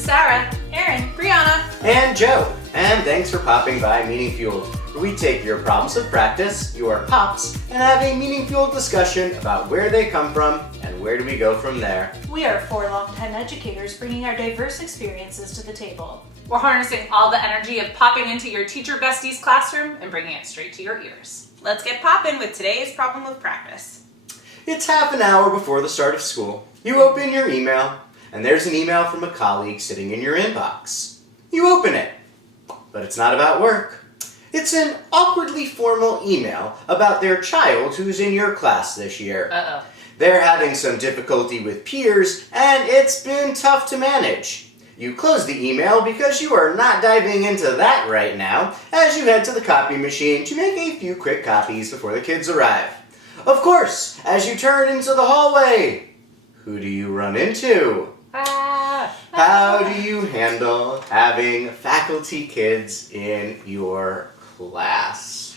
is Sarah, Erin, Brianna, and Joe. And thanks for popping by Meaning Fueled, where we take your problems of practice, your pops, and have a meaning-fueled discussion about where they come from and where do we go from there. we are four longtime educators bringing our diverse experiences to the table. we're harnessing all the energy of popping into your teacher bestie's classroom and bringing it straight to your ears. Let's get poppin' with today's problem of practice. It's half an hour before the start of school. You open your email, and there's an email from a colleague sitting in your inbox. You open it, but it's not about work. It's an awkwardly formal email about their child who's in your class this year. Uh-oh. They're having some difficulty with peers, and it's been tough to manage. You close the email because you are not diving into that right now as you head to the copy machine to make a few quick copies before the kids arrive. Of course, as you turn into the hallway, who do you run into? How do you handle having faculty kids in your class?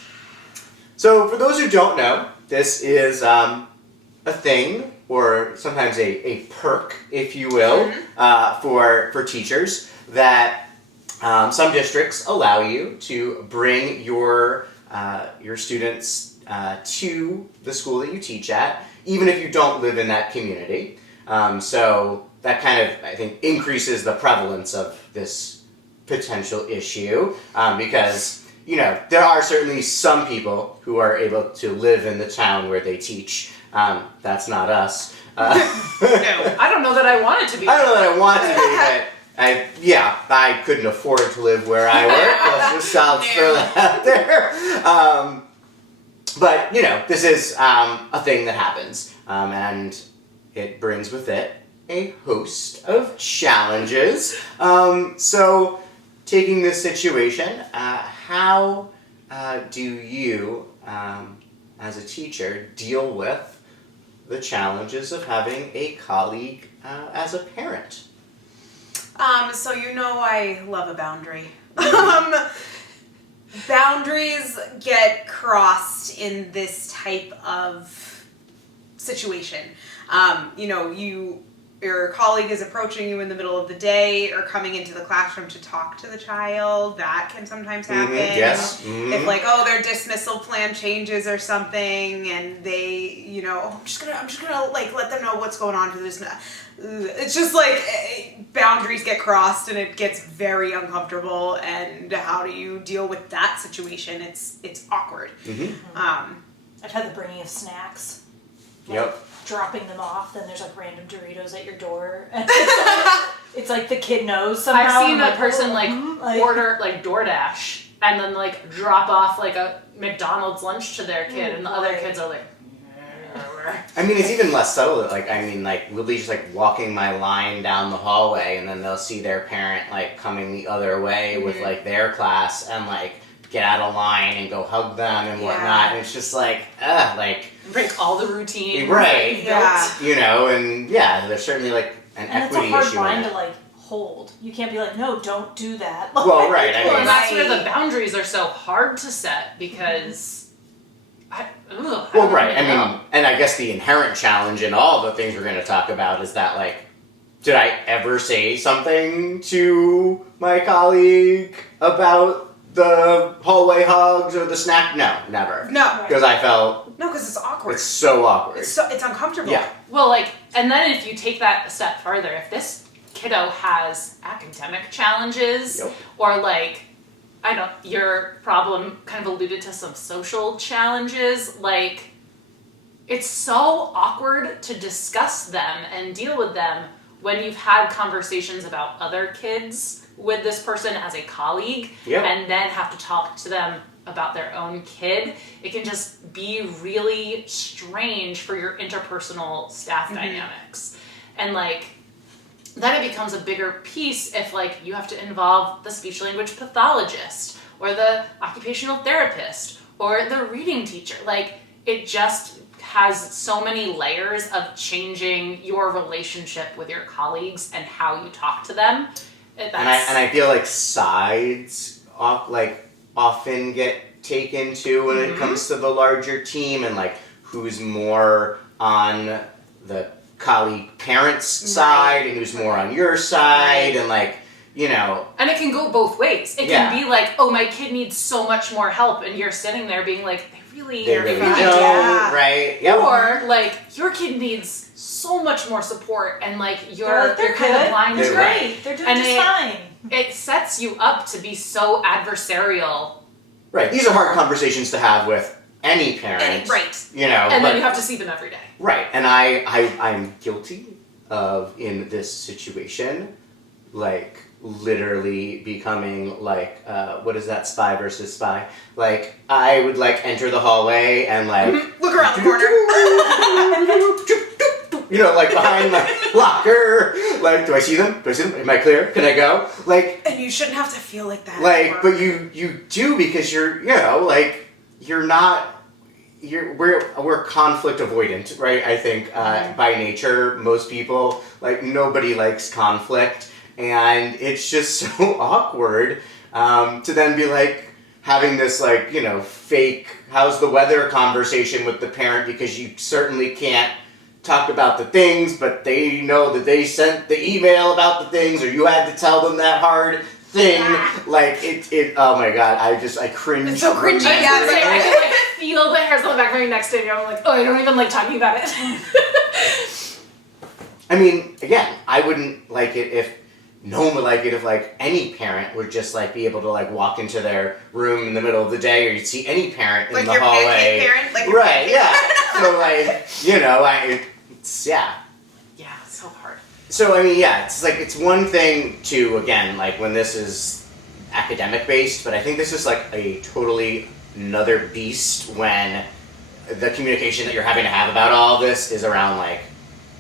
So for those who don't know, this is a thing, or sometimes a perk, if you will, for teachers that some districts allow you to bring your students to the school that you teach at, even if you don't live in that community. So that kind of, I think, increases the prevalence of this potential issue because, you know, there are certainly some people who are able to live in the town where they teach. That's not us. No, I don't know that I wanted to be. I don't know that I want to be, but I couldn't afford to live where I work. Let's just throw that out there. But, you know, this is a thing that happens, and it brings with it a host of challenges. So, taking this situation, how do you, as a teacher, deal with the challenges of having a colleague as a parent? So you know I love a boundary. Boundaries get crossed in this type of situation. Your colleague is approaching you in the middle of the day or coming into the classroom to talk to the child. That can sometimes happen. Yes. If their dismissal plan changes or something, and they, I'm just gonna let them know what's going on for this. It's just boundaries get crossed and it gets very uncomfortable. And how do you deal with that situation? It's awkward. I've had the bringing of snacks. Yep. Dropping them off, then there's random Doritos at your door. And it's like the kid knows somehow. I've seen a person order DoorDash and then drop off a McDonald's lunch to their kid, and the other kids are like. I mean, it's even less subtle. We'll be just walking my line down the hallway, and then they'll see their parent coming the other way with their class, and get out of line and go hug them and whatnot. And it's just break all the routine. Right. Yeah. And there's certainly an equity issue. And it's a hard line to hold. You can't be no, don't do that. Well, right. And that's where the boundaries are so hard to set because. And I guess the inherent challenge in all the things we're going to talk about is that, did I ever say something to my colleague about the hallway hugs or the snack? No, never. No. Because I felt... No, because it's awkward. It's so awkward. It's uncomfortable. Yeah. Well, and then if you take that a step further, if this kiddo has academic challenges or your problem kind of alluded to some social challenges, it's so awkward to discuss them and deal with them when you've had conversations about other kids with this person as a colleague and then have to talk to them about their own kid. It can just be really strange for your interpersonal staff dynamics. And then it becomes a bigger piece if you have to involve the speech language pathologist or the occupational therapist or the reading teacher. It just has so many layers of changing your relationship with your colleagues and how you talk to them. And I feel sides often get taken too when it comes to the larger team, and who's more on the colleague parent's side and who's more on your side, and like, you know. And it can go both ways. It can be like, oh, my kid needs so much more help, and you're sitting there being like, they really don't, Yeah. right? Yep. Or like, your kid needs so much more support, and like you're they're kind of good. blind They're to great. it. They're doing And just fine. It sets you up to be so adversarial. Right. These are hard conversations to have with any parent. Right. You know. And then you have to see them every day. Right. And I'm guilty of, in this situation, like literally becoming like, what is that, Spy versus Spy? Like, I would like enter the hallway and like Look around the corner. you know, like behind my locker. Like, do I see them? Am I clear? Can I go? Like, And you shouldn't have to feel like that. like, but you do, because you're, you know, like, you're not. We're conflict avoidant, right? I think by nature, most people, like, nobody likes conflict, and it's just so awkward to then be like having this, like, you know, fake how's the weather conversation with the parent, because you certainly can't talk about the things, but they know that they sent the email about the things, or you had to tell them that hard thing. Like, it oh my god, I cringe. It's so cringy. I Yeah, can like feel the hairs on the back of my neck standing up. I'm like, oh, I don't even like talking about it. I mean, again, I wouldn't like it if no one would like it if like any parent would just like be able to like walk into their room in the middle of the day, or you'd see any parent in like the your hallway. pancake parent? Like your Right, pancake yeah. So like, you know, it's Yeah, it's so hard. So I mean, yeah, it's like, it's one thing to, again, like when this is academic based, but I think this is like a totally another beast when the communication that you're having to have about all this is around like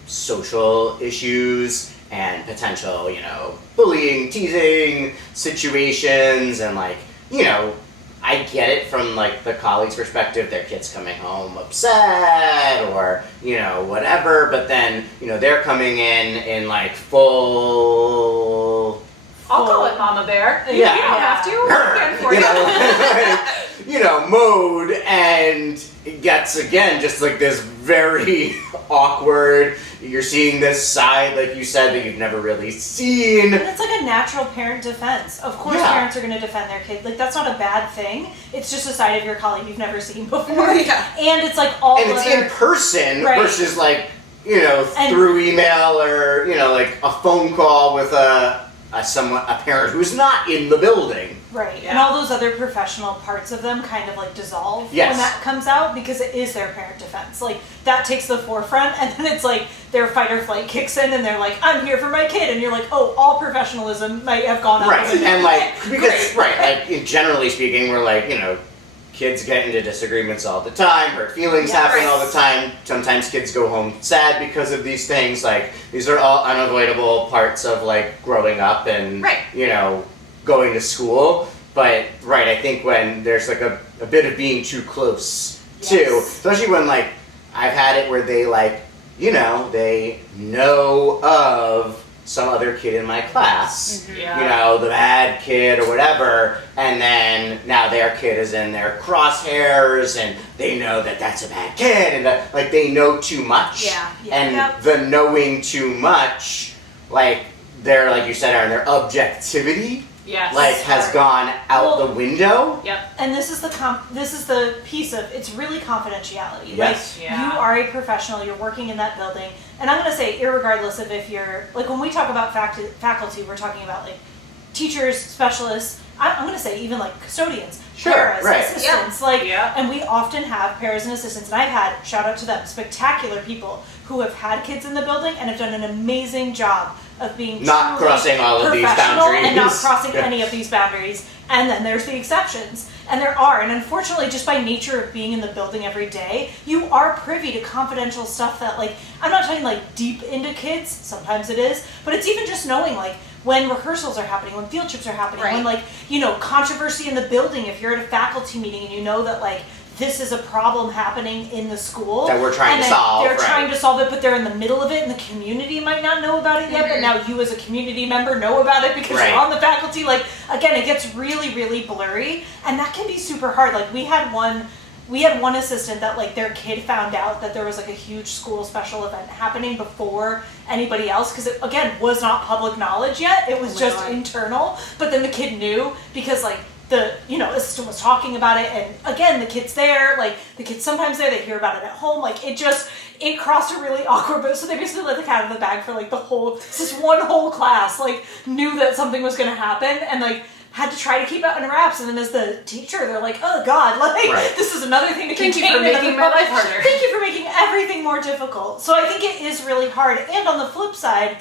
social issues and potential, you know, bullying, teasing situations, and like, you know, I get it from like the colleague's perspective, their kid's coming home upset or, you know, whatever, but then, you know, they're coming in like full... I'll call it Mama Bear. Yeah. You don't have to. We're here for you you. know, you know, mode, and it gets, again, just like this very awkward, you're seeing this side, like you said, that you've never really seen. And it's like a natural parent defense. Of course, parents are going to defend their kid. Like, that's not a bad thing. It's just a side of your colleague you've never seen before. Yeah. And it's like all And it's other... in person versus like, you know, And- through email, or, you know, like a phone call with a parent who's not in the building. Right, Yeah. and all those other professional parts of them kind of like dissolve Yes. when that comes out, because it is their parent defense. Like, that takes the forefront, and then it's like their fight or flight kicks in, and they're like, I'm here for my kid, and you're like, oh, all professionalism might have gone out Right, the window. and like, because, like, generally speaking, we're like, you know, kids get into disagreements all the time, hurt feelings happen all the time, sometimes kids go home sad because of these things, like, these are all unavoidable parts of, like, growing up and, you know, going to school, but, I think when there's, like, a bit of being too close, too, especially when, like, I've had it where they, like, you know, they know of some other kid in my class, you know, the bad kid or whatever, and then now their kid is in their crosshairs, and they know that that's a bad kid, and that, like, they know too much, and the knowing too much, like, their, like you said, Aaron, their objectivity, like, has gone out the window. And this is the piece of, it's really confidentiality. Yes. Like, you are a professional, you're working in that building, and I'm going to say, irregardless of if you're, like, when we talk about faculty, we're talking about, like, teachers, specialists, I'm going to say even, like, custodians, paras, assistants, and we often have paras and assistants, and I've had, shout out to them, spectacular people who have had kids in the building and have done an amazing job of being not crossing all of these boundaries and not crossing any of these boundaries. And then there's the exceptions, and there are, and unfortunately, just by nature of being in the building every day, you are privy to confidential stuff that, like, I'm not talking like deep into kids, sometimes it is, but it's even just knowing, like, when rehearsals are happening, when field trips are happening, when, like, you know, controversy in the building, if you're at a faculty meeting and you know that, like, this is a problem happening in the school that we're trying to solve. They're trying to solve it, but they're in the middle of it, and the community might not know about it yet. But now you, as a community member, know about it because you're on the faculty. Like, again, it gets really, really blurry, and that can be super hard. Like, we had one we had one assistant that like their kid found out that there was like a huge school special event happening before anybody else, because it again was not public knowledge yet, it was just internal, but then the kid knew because like the assistant was talking about it, and again the kid's there, like the kid's sometimes there, they hear about it at home, like it crossed a really awkward bit, so they basically let the cat out of the bag for like this one whole class like knew that something was going to happen, and like had to try to keep it under wraps, and then as the teacher, they're like, oh God, like, this is another thing to Thank you for making my life harder. Thank you for making everything more difficult. So I think it is really hard. And on the flip side,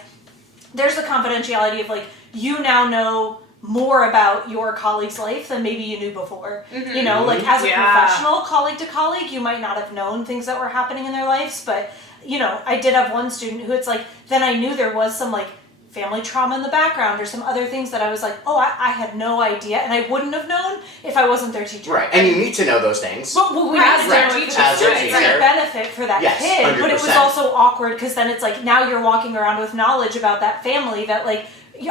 there's the confidentiality of like, you now know more about your colleague's life than maybe you knew before. Mm-hmm. Like as a professional, colleague to colleague, you might not have known things that were happening in their lives, but I did have one student who it's like, then I knew there was some like family trauma in the background or some other things that I was like, oh, I had no idea, and I wouldn't have known if I wasn't their teacher. Right, and you need to know those things. But we as their teacher, it's a benefit for that kid, 100%. But it was also awkward because then it's like now you're walking around with knowledge about that family that like,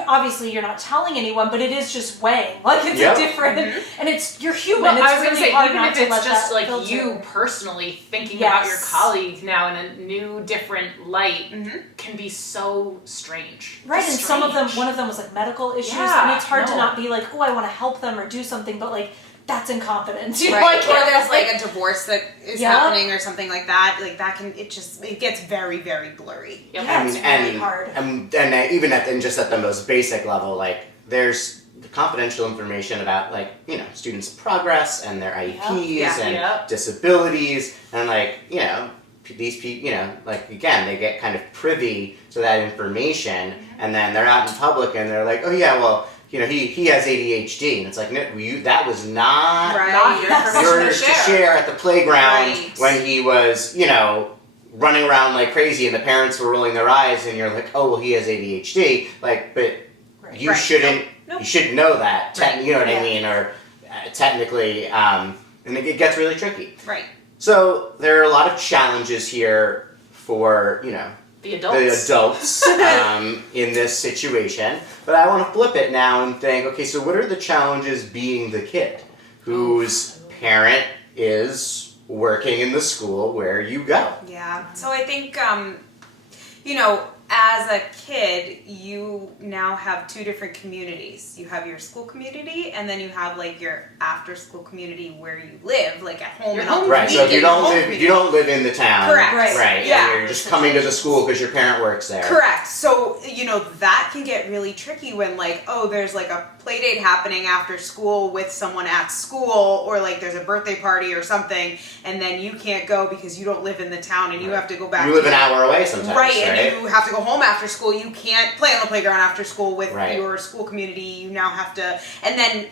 obviously you're not telling anyone, but it is just weighing. Like it's a different, and you're human. Well, it's I was really going to say, hard even not if to it's let just that like filter. you personally thinking about your colleague now in a new, different light can be so strange. Right, and some of them, one of them was like medical issues, and it's hard to not be like, oh, I want to help them or do something, but like, that's in confidence. Right. Or there's like a divorce that is happening or something like that. Like that it gets very, very blurry. Yep. Yeah, it's really hard. And even just at the most basic level, like there's confidential information about like, students' progress and their IEPs and disabilities, and like, these people, like again, they get kind of privy to that information, and then they're out in public and they're like, oh yeah, well, he has ADHD, and it's like, no, that was not yours to share at the playground when he was, running around like crazy, and the parents were rolling their eyes, and you're like, oh, well, he has ADHD, like, but you shouldn't, you should know that, you know what I mean, or technically, and it gets really tricky. Right. So there are a lot of challenges here for, the adults in this situation. But I want to flip it now and think, okay, so what are the challenges being the kid whose parent is working in the school where you go? Yeah. So I think, as a kid, you now have two different communities. You have your school community, and then you have like your after-school community where you live, like at home. Right. So if you don't live in the town, correct. Right. Yeah. You're just coming to the school because your parent works there. Correct. So that can get really tricky when like, oh, there's like a play date happening after school with someone at school, or like there's a birthday party or something, and then you can't go because you don't live in the town, and you have to go back. You live an hour away sometimes, right? And you have to go home after school. You can't play on the playground after school with your school community. You now have to, and then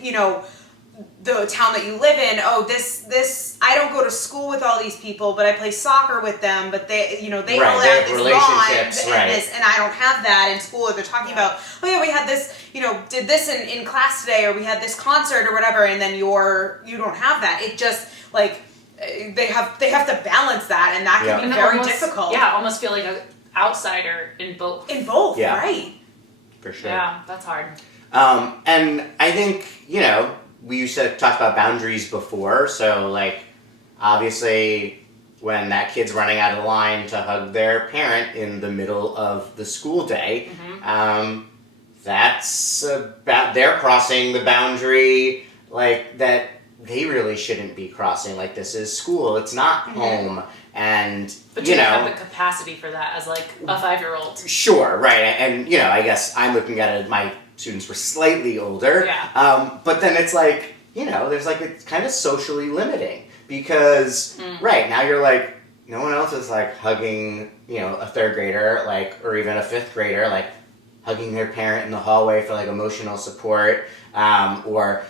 the town that you live in. Oh, this I don't go to school with all these people, but I play soccer with them. But they all have this relationships, bond and I don't have that in school. Or they're talking about, oh yeah, we had this, did this in class today, or we had this concert or whatever, and then you don't have that. It just like they have to balance that, and that can be very difficult. Yeah, almost feel like an outsider in both. Right? For sure. Yeah, that's hard. And I think we talked about boundaries before, so like obviously when that kid's running out of line to hug their parent in the middle of the school day, that's about they're crossing the boundary like that they really shouldn't be crossing. Like, this is school, it's not home, and but you have the capacity for that as like a 5-year-old. Sure, right, and I guess I'm looking at it. My students were slightly older, but then it's like there's like it's kind of socially limiting because right now you're like no one else is like hugging a 3rd grader like or even a 5th grader like hugging their parent in the hallway for like emotional support or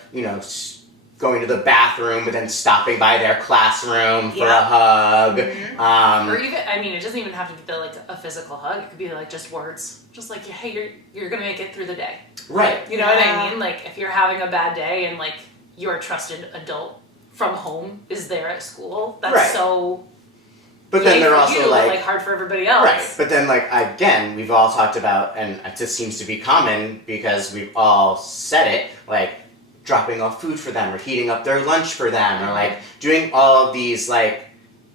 going to the bathroom but then stopping by their classroom for a hug. Or even, it doesn't even have to be like a physical hug. It could be like just words. Just like, hey, you're going to make it through the day. Right. You know what I mean? Like, if you're having a bad day and like your trusted adult from home is there at school, that's so... But then they're also like hard for everybody else. Right. But then again, we've all talked about, and it just seems to be common because we've all said it, like, dropping off food for them or heating up their lunch for them or like doing all of these like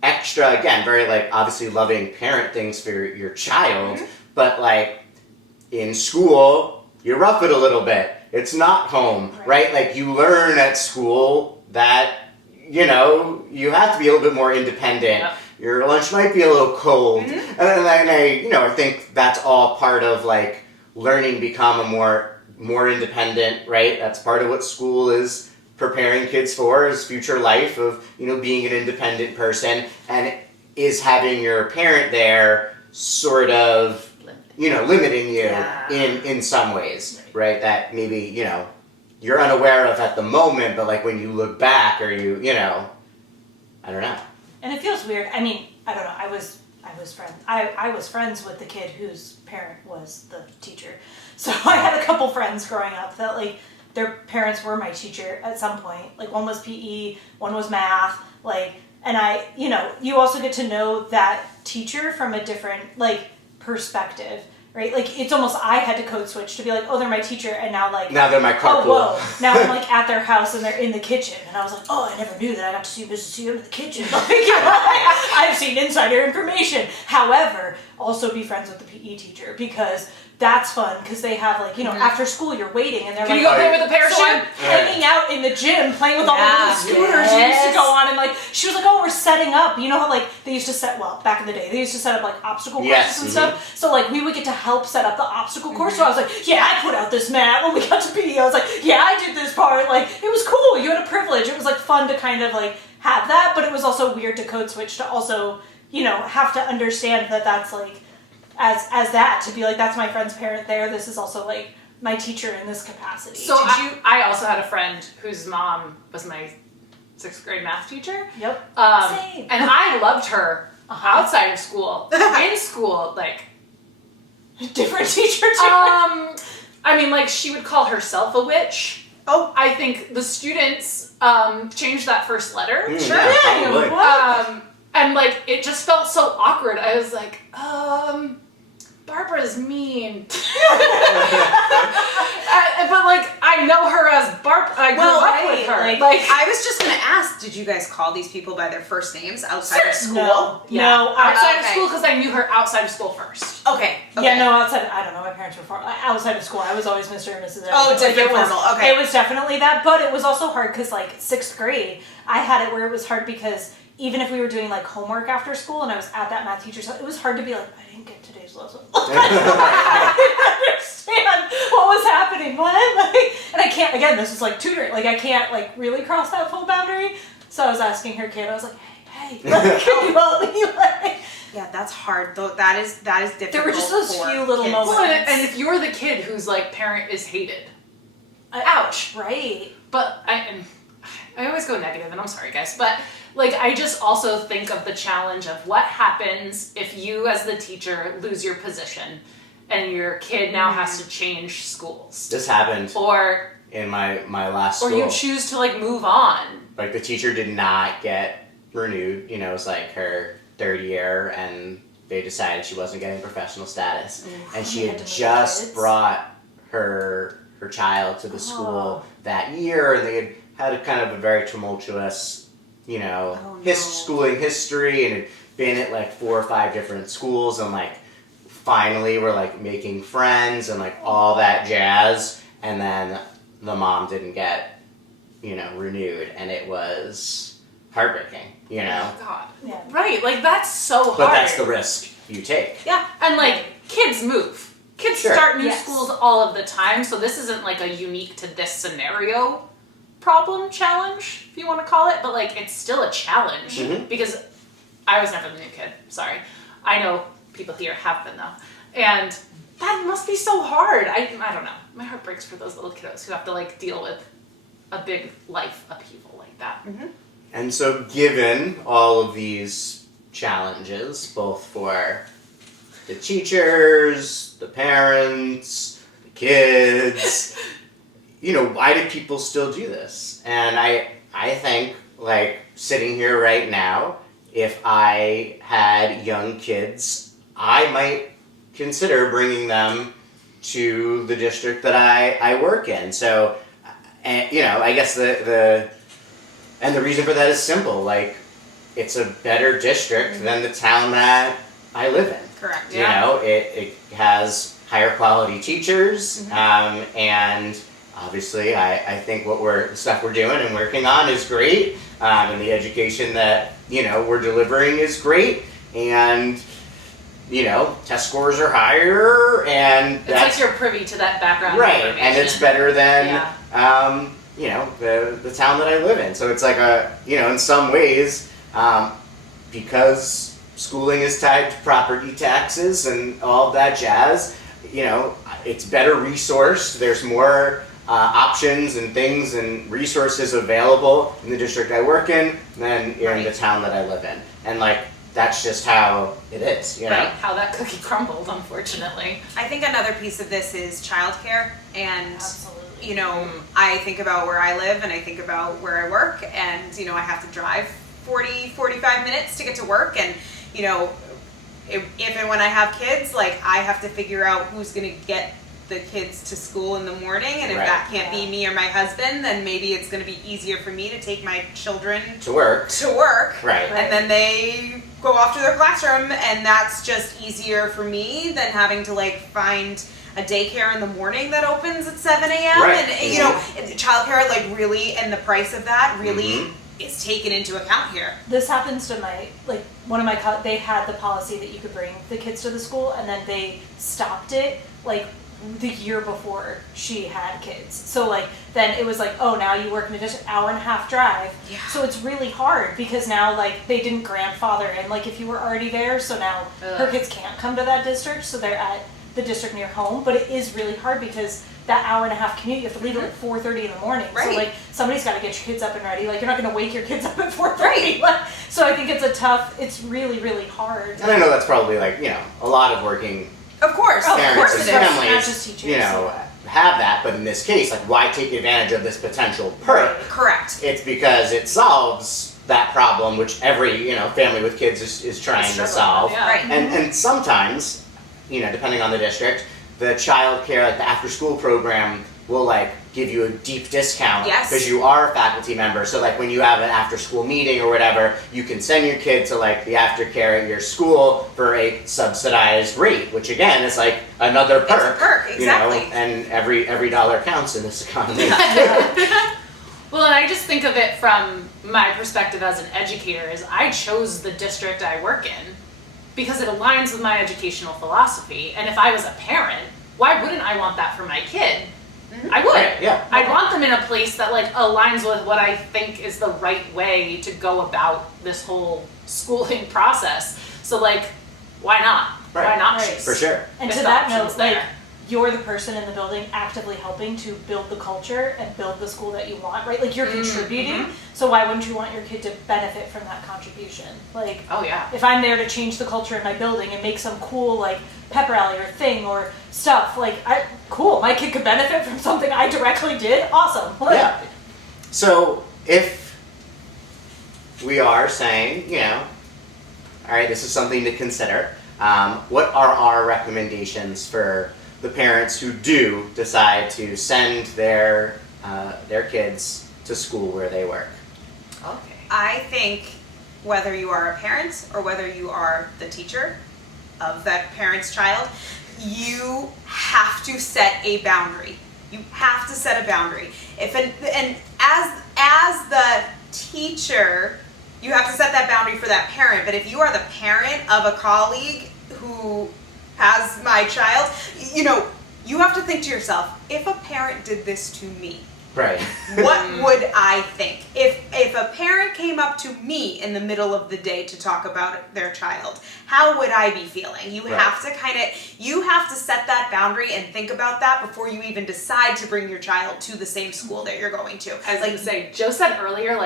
extra, again, very like obviously loving parent things for your child, but like in school, you rough it a little bit. It's not home, right? Like you learn at school that, you know, you have to be a little bit more independent. Yep. Your lunch might be a little cold. And I think that's all part of like learning to become a more independent, right? That's part of what school is preparing kids for, is future life of, you know, being an independent person, and is having your parent there sort of, you know, limiting you in some ways, right? That maybe, you know, you're unaware of at the moment, but like when you look back or you know, I don't know. And it feels weird. I mean, I don't know. I was friends with the kid whose parent was the teacher. So I had a couple friends growing up that like their parents were my teacher at some point. Like one was PE, one was math, like, and I, you know, you also get to know that teacher from a different like perspective, right? Like it's almost, I had to code switch to be like, oh, they're my teacher, and now like, now they're my carpool. Oh, whoa. Now I'm like at their house and they're in the kitchen, and I was like, oh, I never knew that I got to see Mrs. Hugh in the kitchen. Like, you know, I've seen insider information. However, also be friends with the PE teacher, because that's fun, because they have like, you know, after school you're waiting and they're Can like, you go play with a parachute? so I'm hanging out in the gym playing with all the little scooters we used to go on, and like she was like, oh, we're setting up, you know how like they used to set, well, back in the day they used to set up like obstacle courses and stuff, so like we would get to help set up the obstacle course. So I was like, yeah, I put out this mat when we got to PE. I was like, yeah, I did this part. Like it was cool, you had a privilege. It was like fun to kind of like have that, but it was also weird to code switch to also, you know, have to understand that that's like as that, to be like, that's my friend's parent there, this is also like my teacher in this capacity. So I also had a friend whose mom was my 6th grade math teacher. Yep. Same. And I loved her outside of school. In school, like, different teacher too. I mean, like, she would call herself a witch. Oh. I think the students changed that first letter. Sure. Yeah, What? And like, it just felt so awkward. I was like, Barbara's mean. But like, I know her as Barbara. I grew up with her. Like, I was just gonna ask, did you guys call these people by their first names outside of school? No, outside of school, because I knew her outside of school first. Okay. Yeah, no, outside. I don't know. My parents were outside of school. I was always Mr. and Mrs. Oh, different formal. Okay. It was definitely that, but it was also hard because like 6th grade, I had it where it was hard because even if we were doing like homework after school and I was at that math teacher's house, it was hard to be like, I didn't get today's lesson. I didn't understand what was happening. What? Like, and I can't, again, this is like tutoring. Like I can't like really cross that full boundary. So I was asking her kid, I was like, hey, like, can you help me? Like, yeah, that's hard. Though that is difficult. there were just those few little moments. Well, and if you're the kid whose like parent is hated, ouch. Right. But I always go negative, and I'm sorry, guys, but like, I just also think of the challenge of what happens if you, as the teacher, lose your position and your kid now has to change schools. This happened. Or in my last school. Or you choose to like move on. Like the teacher did not get renewed. You know, it was like her 3rd year, and they decided she wasn't getting professional status, and she had just brought her child to the school that year, and they had a kind of a very tumultuous, you know, schooling history, and had been at like 4 or 5 different schools, and like finally we're like making friends and like all that jazz, and then the mom didn't get, you know, renewed, and it was heartbreaking, you know. Oh God. Yeah. Right, like that's so hard. But that's the risk you take. Yeah, and like kids move. Kids start new schools all of the time, so this isn't like a unique to this scenario problem challenge, if you want to call it, but like it's still a challenge because I was never the new kid. Sorry. I know people here have been though. And that must be so hard. I don't know. My heart breaks for those little kiddos who have to like deal with a big life upheaval like that. And so given all of these challenges, both for the teachers, the parents, the kids, you know, why do people still do this? And I think, like, sitting here right now, if I had young kids, I might consider bringing them to the district that I work in. So And, I guess the reason for that is simple. Like, it's a better district than the town that I live in. Correct. It has higher quality teachers, and obviously I think the stuff we're doing and working on is great, and the education that, we're delivering is great, and, test scores are higher, and it's like you're privy to that background right, and it's better than, the town that I live in. So it's like in some ways, because schooling is tied to property taxes and all that jazz, it's better resourced. There's more options and things and resources available in the district I work in than in the town that I live in. And that's just how it is, Right, how that cookie crumbled, unfortunately. I think another piece of this is childcare, and Absolutely. I think about where I live and I think about where I work, and I have to drive 45 minutes to get to work, and if and when I have kids, I have to figure out who's going to get the kids to school in the morning, and if that can't be me or my husband, then maybe it's going to be easier for me to take my children to work. Right. And then they go off to their classroom, and that's just easier for me than having to find a daycare in the morning that opens at 7 a.m. Right. And childcare really, and the price of that really is taken into account here. This happens to one of my they had the policy that you could bring the kids to the school, and then they stopped it the year before she had kids. So then it was oh, now you work in just an hour and a half drive. Yeah. So it's really hard because now they didn't grandfather in if you were already there, so now her kids can't come to that district, so they're at the district near home. But it is really hard because that hour and a half commute, you have to leave at 4:30 in the morning. Right. So somebody's got to get your kids up and ready. You're not going to wake your kids up at 4:30. So I think it's really, really hard. And I know that's probably a lot of working Of course parents it and is. families, Not just teachers, have that. But in this case, why take advantage of this potential perk? Correct. It's because it solves that problem, which every family with kids is trying to solve. Yeah. Right. And sometimes, depending on the district, the child care, the after school program will give you a deep discount Yes. because you are a faculty member. So when you have an after school meeting or whatever, you can send your kid to the aftercare at your school for a subsidized rate, which again is another perk. It's a perk, exactly. And every dollar counts in this economy. Well, and I just think of it from my perspective as an educator is I chose the district I work in because it aligns with my educational philosophy. And if I was a parent, why wouldn't I want that for my kid? I would. Right, yeah. I'd want them in a place that aligns with what I think is the right way to go about this whole schooling process. So why not? Right. Why not Right. choose? For sure. And If to the that option's note, there. you're the person in the building actively helping to build the culture and build the school that you want, right? You're contributing, so why wouldn't you want your kid to benefit from that contribution? Oh yeah. If I'm there to change the culture in my building and make some cool pep rally or thing or stuff, cool, my kid could benefit from something I directly did, awesome. Yeah. So if we are saying, all right, this is something to consider, what are our recommendations for the parents who do decide to send their kids to school where they work? Okay. I think whether you are a parent or whether you are the teacher of that parent's child, you have to set a boundary. You have to set a boundary. And as the teacher, you have to set that boundary for that parent. But if you are the parent of a colleague who has my child, you have to think to yourself, if a parent did this to me, Right. what would I think? If a parent came up to me in the middle of the day to talk about their child, how would I be feeling? You Right. have to set that boundary and think about that before you even decide to bring your child to the same school that you're going to. I was going to say, Joe said earlier,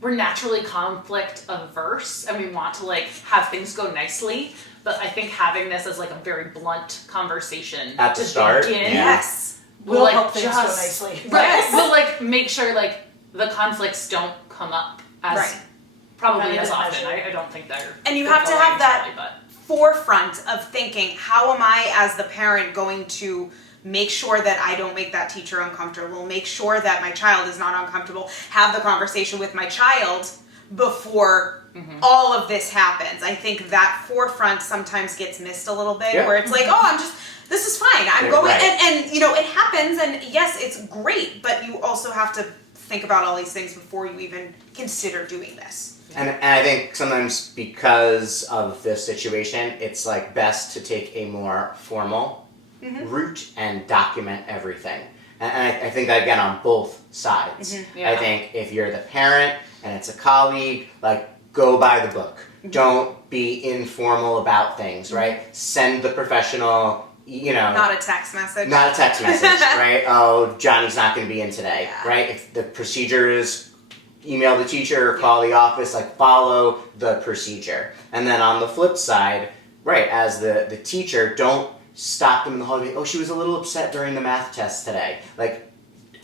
we're naturally conflict averse and we want to have things go nicely, but I think having this as a very blunt conversation At the to start, begin, yeah. Yes. We'll help things go nicely. Right. Yes. We'll make sure the conflicts don't come up as Right. probably as Preventative often. measure. I don't think they're. And you they're have to have going that really, but forefront of thinking, how am I as the parent going to make sure that I don't make that teacher uncomfortable, make sure that my child is not uncomfortable, have the conversation with my child before all of this happens. I think that forefront sometimes gets missed a little bit, where it's like, oh, this is fine. I'm going, and you know, it happens, and yes, it's great, but you also have to think about all these things before you even consider doing this. And I think sometimes because of this situation, it's like best to take a more formal route and document everything. And I think that again on both sides. I think if you're the parent and it's a colleague, like go by the book. Don't be informal about things, right? Send the professional, you know. Not a text message. Not a text message, right? Oh, Johnny's not going to be in today, right? If the procedure is email the teacher or call the office, like follow the procedure. And then on the flip side, right, as the teacher, don't stop them in the hallway. Oh, she was a little upset during the math test today. Like,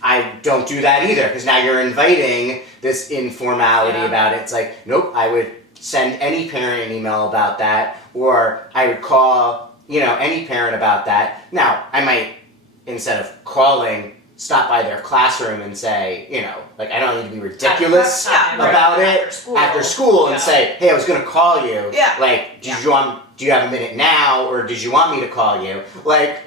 I don't do that either, because now you're inviting this informality about it. It's like, nope, I would send any parent an email about that, or I would call, you know, any parent about that. Now, I might, instead of calling, stop by their classroom and say, you know, like, I don't need to be ridiculous about it after school and say, hey, I was going to call you. Like, do you have a minute now, or did you want me to call you? Like,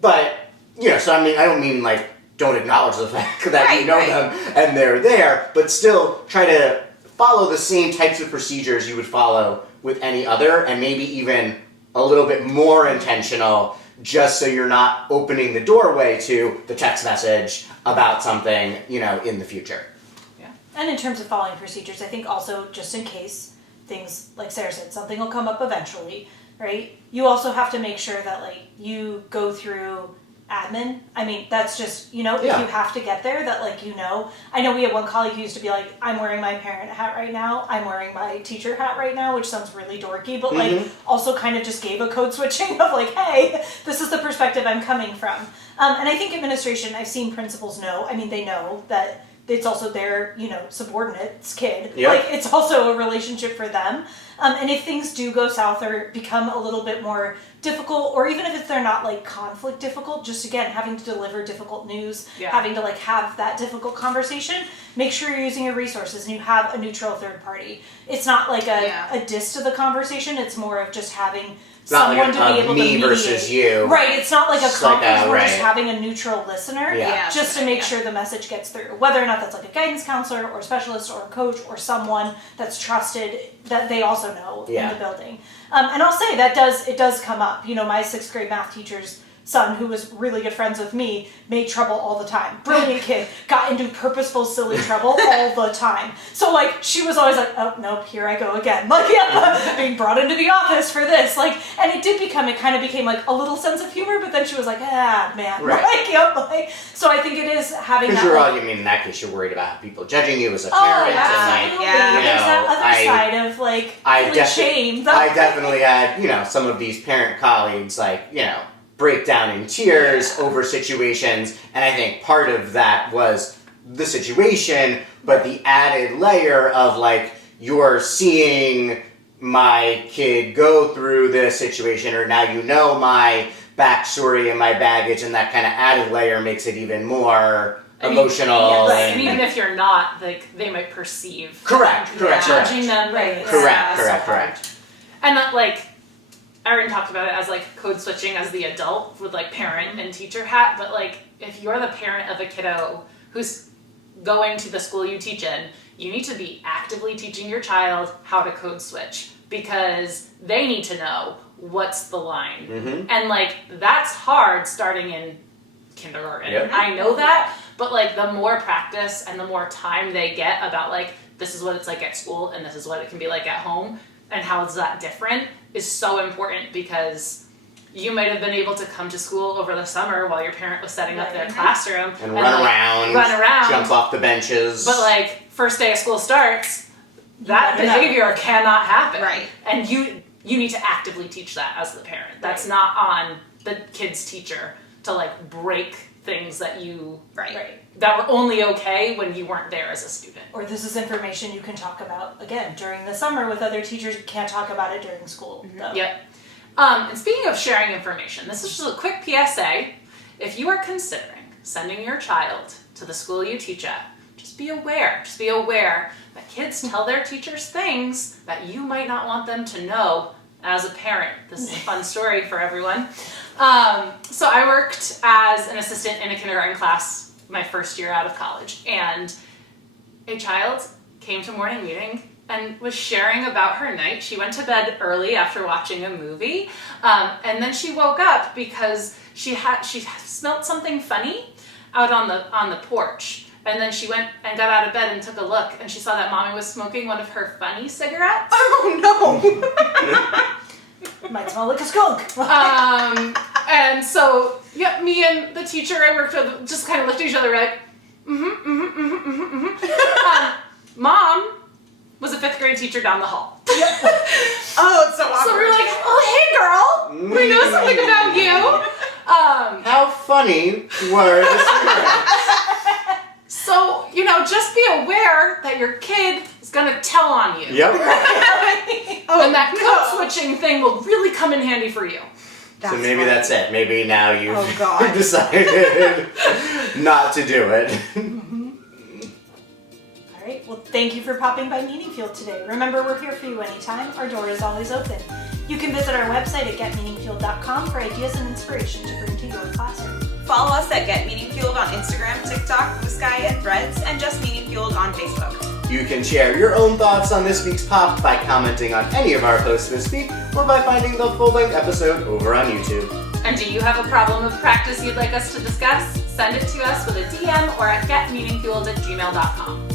but, you know, so I mean, I don't mean like, don't acknowledge the fact that you know them and they're there, but still try to follow the same types of procedures you would follow with any other, and maybe even a little bit more intentional, just so you're not opening the doorway to the text message about something, you know, in the future. Yeah. And in terms of following procedures, I think also just in case things, like Sarah said, something will come up eventually, right? You also have to make sure that, like, you go through admin. I mean, that's just, you know, if you have to get there, that, like, you know. I know we had one colleague who used to be like, I'm wearing my parent hat right now, I'm wearing my teacher hat right now, which sounds really dorky, but like also kind of just gave a code switching of like, hey, this is the perspective I'm coming from. And I think administration, I've seen principals know, I mean, they know that it's also their, you know, subordinate's kid. Like, it's also a relationship for them. And if things do go south or become a little bit more difficult, or even if they're not like conflict difficult, just again, having to deliver difficult news, having to like have that difficult conversation, make sure you're using your resources and you have a neutral third party. It's not like a diss to the conversation, it's more of just having someone like to be able to me mediate. Versus you. Right, it's not like a conference, we're just right. having a neutral listener, just to make sure the message gets through. Whether or not that's like a guidance counselor or specialist or a coach or someone that's trusted, that they also know in the building. And I'll say it does come up. You know, my 6th grade math teacher's son, who was really good friends with me, made trouble all the time. Brilliant kid, got into purposeful, silly trouble all the time. So, like, she was always like, oh, nope, here I go again. Like, being brought into the office for this. Like, and it kind of became, like, a little sense of humor, but then she was like, man. Right. Like, so I think it is having that. Because you're like, all, I mean, in that case, you're worried about people judging you as a parent. Absolutely. And, like, There's that other side of, like, feeling shame. I definitely had, you know, some of these parent colleagues, like, you know, break down in tears over situations, and I think part of that was the situation, but the added layer of, like, you're seeing my kid go through this situation, or now you know my backstory and my baggage, and that kind of added layer makes it even more emotional. And even if you're not, like, they might perceive correct judging them, correct. And that, like, Erin talked about it as, like, code switching as the adult with, like, parent and teacher hat, but, like, if you're the parent of a kiddo who's going to the school you teach in, you need to be actively teaching your child how to code switch, because they need to know what's the line. And, like, that's hard starting in kindergarten. I know that, but, like, the more practice and the more time they get about, like, this is what it's like at school and this is what it can be like at home, and how is that different, is so important, because you might have been able to come to school over the summer while your parent was setting up their classroom and run around, jump off the benches. But, like, first day of school starts, that behavior cannot happen. Right. And you need to actively teach that as the parent. That's not on the kid's teacher to, like, break things that you that were only okay when you weren't there as a student. Or this is information you can talk about, again, during the summer with other teachers. You can't talk about it during school. Yep. And speaking of sharing information, this is just a quick PSA. if you are considering sending your child to the school you teach at, just be aware. Just be aware that kids tell their teachers things that you might not want them to know as a parent. This is a fun story for everyone. So I worked as an assistant in a kindergarten class my first year out of college, and a child came to morning meeting and was sharing about her night. She went to bed early after watching a movie, and then she woke up because she smelled something funny out on the porch. And then she went and got out of bed and took a look, and she saw that Mommy was smoking one of her funny cigarettes. Oh no! Might smell like a skunk. And so, yeah, me and the teacher I worked with just kind of looked at each other like, Mom was a 5th grade teacher down the hall. Oh, it's so awkward. So we were like, oh, hey, girl, we know something about you. How funny were the cigarettes? So, just be aware that your kid is going to tell on you. Yep. And that code switching thing will really come in handy for you. So maybe funny. That's it. Maybe now you've decided not to do it. All right. Well, thank you for popping by Meaning Field today. Remember, we're here for you anytime. Our door is always open. You can visit our website at getmeaningfield.com for ideas and inspiration to bring to your classroom. Follow us at Get Meaning Fueled on Instagram, TikTok, Blue Sky, and Threads, and Just Meaning Fueled on Facebook. You can share your own thoughts on this week's pop by commenting on any of our posts this week, or by finding the full-length episode over on YouTube. And do you have a problem of practice you'd like us to discuss? Send it to us with a DM or at getmeaningfueled@gmail.com.